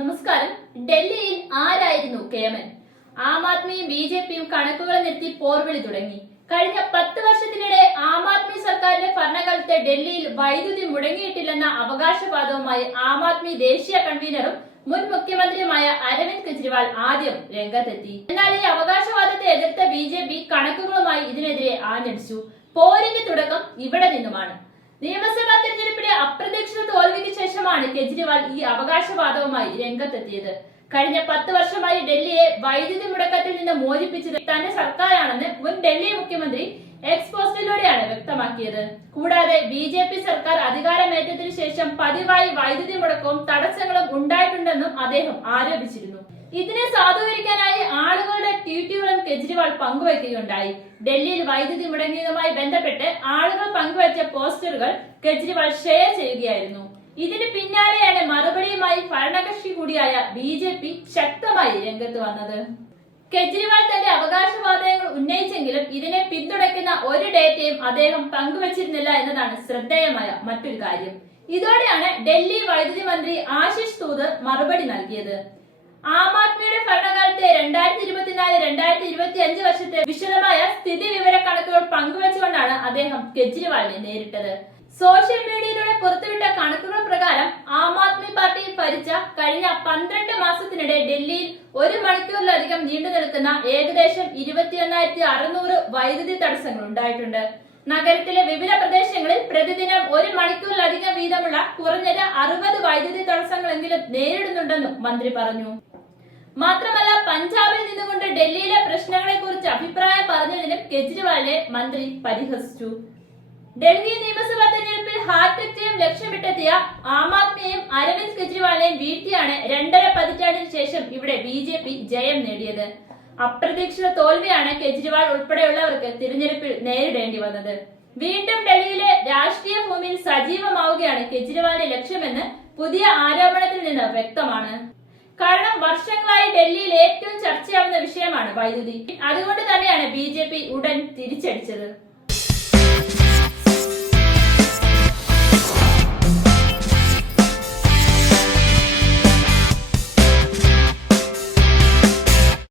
നമസ്കാരം. ഡൽഹിയിൽ ആരായിരുന്നു കേമൻ? ആം ആദ്മിയും ബി ജെ പിയും കണക്കുകൾ നിർത്തി പോർവിളി തുടങ്ങി. കഴിഞ്ഞ പത്ത് വർഷത്തിനിടെ ആം ആദ്മി സർക്കാരിന്റെ ഭരണകാലത്ത് ഡൽഹിയിൽ വൈദ്യുതി മുടങ്ങിയിട്ടില്ലെന്ന അവകാശവാദവുമായി ആം ആദ്മി ദേശീയ കൺവീനറും മുൻ മുഖ്യമന്ത്രിയുമായ അരവിന്ദ് കെജ്രിവാൾ ആദ്യം രംഗത്തെത്തി. എന്നാൽ ഈ അവകാശവാദത്തെ എതിർത്ത ബി ജെ പി കണക്കുകളുമായി ഇതിനെതിരെ ആഞ്ഞടിച്ചു. പോരിന്റെ തുടക്കം ഇവിടെ നിന്നുമാണ്. നിയമസഭാ തെരഞ്ഞെടുപ്പിലെ അപ്രതീക്ഷിത തോൽവിക്ക് ശേഷമാണ് കെജ്രിവാൾ ഈ അവകാശവാദവുമായി രംഗത്തെത്തിയത്. കഴിഞ്ഞ പത്ത് വർഷമായി ഡൽഹിയെ വൈദ്യുതി മുടക്കത്തിൽ നിന്ന് മോചിപ്പിച്ചത് തന്റെ സർക്കാരാണെന്ന് മുൻ ഡൽഹി മുഖ്യമന്ത്രി എക്സ് പോസ്റ്റിലൂടെയാണ് വ്യക്തമാക്കിയത്. കൂടാതെ ബി ജെ പി സർക്കാർ അധികാരമേറ്റതിനു ശേഷം പതിവായി വൈദ്യുതി മുടക്കവും തടസ്സങ്ങളും ഉണ്ടായിട്ടുണ്ടെന്നും അദ്ദേഹം ആരോപിച്ചിരുന്നു. ഇതിനെ സാധൂകരിക്കാനായി ആളുകളുടെ ട്വീറ്റുകളും കെജ്രിവാൾ പങ്കുവയ്ക്കുകയുണ്ടായി. ഡൽഹിയിൽ വൈദ്യുതി മുടങ്ങിയതുമായി പങ്കുവച്ച പോസ്റ്ററുകൾ കെജ്രിവാൾ ഷെയർ ചെയ്യുകയായിരുന്നു. ഇതിന് പിന്നാലെയാണ് മറുപടിയുമായി ഭരണകക്ഷി കൂടിയായ ബി ജെ പി ശക്തമായി രംഗത്ത് വന്നത്. കെജ്രിവാൾ തന്റെ അവകാശവാദങ്ങൾ ഉന്നയിച്ചെങ്കിലും ഇതിനെ പിന്തുണയ്ക്കുന്ന ഒരു ഡേറ്റയും അദ്ദേഹം പങ്കുവച്ചിരുന്നില്ല എന്നതാണ് ശ്രദ്ധേയമായ മറ്റൊരു കാര്യം. ഇതോടെയാണ് ഡൽഹി വൈദ്യുതി മന്ത്രി ആശിഷ് തൂത് മറുപടി നൽകിയത്. ആം ആദ്മിയുടെ ഭരണകാലത്തെ രണ്ടായിരത്തി ഇരുപത്തിനാല് രണ്ടായിരത്തി ഇരുപത്തി അഞ്ച് വർഷത്തെ വിശദമായ സ്ഥിതി വിവര പങ്കുവച്ചുകൊണ്ടാണ് അദ്ദേഹം കെജ്രിവാളിനെ നേരിട്ടത്. സോഷ്യൽ മീഡിയയിലൂടെ പുറത്തുവിട്ട കണക്കുകൾ പ്രകാരം ആം ആദ്മി പാർട്ടി ഭരിച്ച കഴിഞ്ഞ പന്ത്രണ്ട് മാസത്തിനിടെ ഡൽഹിയിൽ ഒരു മണിക്കൂറിലധികം നീണ്ടു നിൽക്കുന്ന ഏകദേശം ഇരുപത്തിയൊന്നായിരത്തി അറുന്നൂറ് വൈദ്യുതി തടസ്സങ്ങൾ ഉണ്ടായിട്ടുണ്ട്. നഗരത്തിലെ വിവിധ പ്രദേശങ്ങളിൽ പ്രതിദിനം ഒരു മണിക്കൂറിലധികം വീതമുള്ള കുറഞ്ഞത് അറുപത് വൈദ്യുതി തടസ്സങ്ങളെങ്കിലും നേരിടുന്നുണ്ടെന്നും മന്ത്രി പറഞ്ഞു. മാത്രമല്ല പഞ്ചാബിൽ നിന്നുകൊണ്ട് ഡൽഹിയിലെ പ്രശ്നങ്ങളെ കുറിച്ച് അഭിപ്രായം കെജ്രിവാളിനെ മന്ത്രി പരിഹസിച്ചു. ഡൽഹി നിയമസഭാ തെരഞ്ഞെടുപ്പിൽ ജയം ലക്ഷ്യമിട്ടെത്തിയ ആം ആദ്മിയെയും അരവിന്ദ് കെജ്രിവാളിനെയും വീഴ്ത്തിയാണ് രണ്ടര പതിറ്റാണ്ടിന് ശേഷം ഇവിടെ ബി ജെ പി ജയം നേടിയത്. അപ്രതീക്ഷിത തോൽവിയാണ് കെജ്രിവാൾ ഉൾപ്പെടെയുള്ളവർക്ക് തിരഞ്ഞെടുപ്പിൽ നേരിടേണ്ടി വന്നത്. വീണ്ടും ഡൽഹിയിലെ രാഷ്ട്രീയ ഭൂമിയിൽ സജീവമാവുകയാണ് കെജ്രിവാളിന്റെ ലക്ഷ്യമെന്ന് പുതിയ ആരോപണത്തിൽ നിന്ന് വ്യക്തമാണ്. കാരണം വർഷങ്ങളായി ഡൽഹിയിൽ ഏറ്റവും ചർച്ചയാവുന്ന വിഷയമാണ് വൈദ്യുതി. അതുകൊണ്ട് തന്നെയാണ് ബി ഉടൻ തിരിച്ചടിച്ചത്.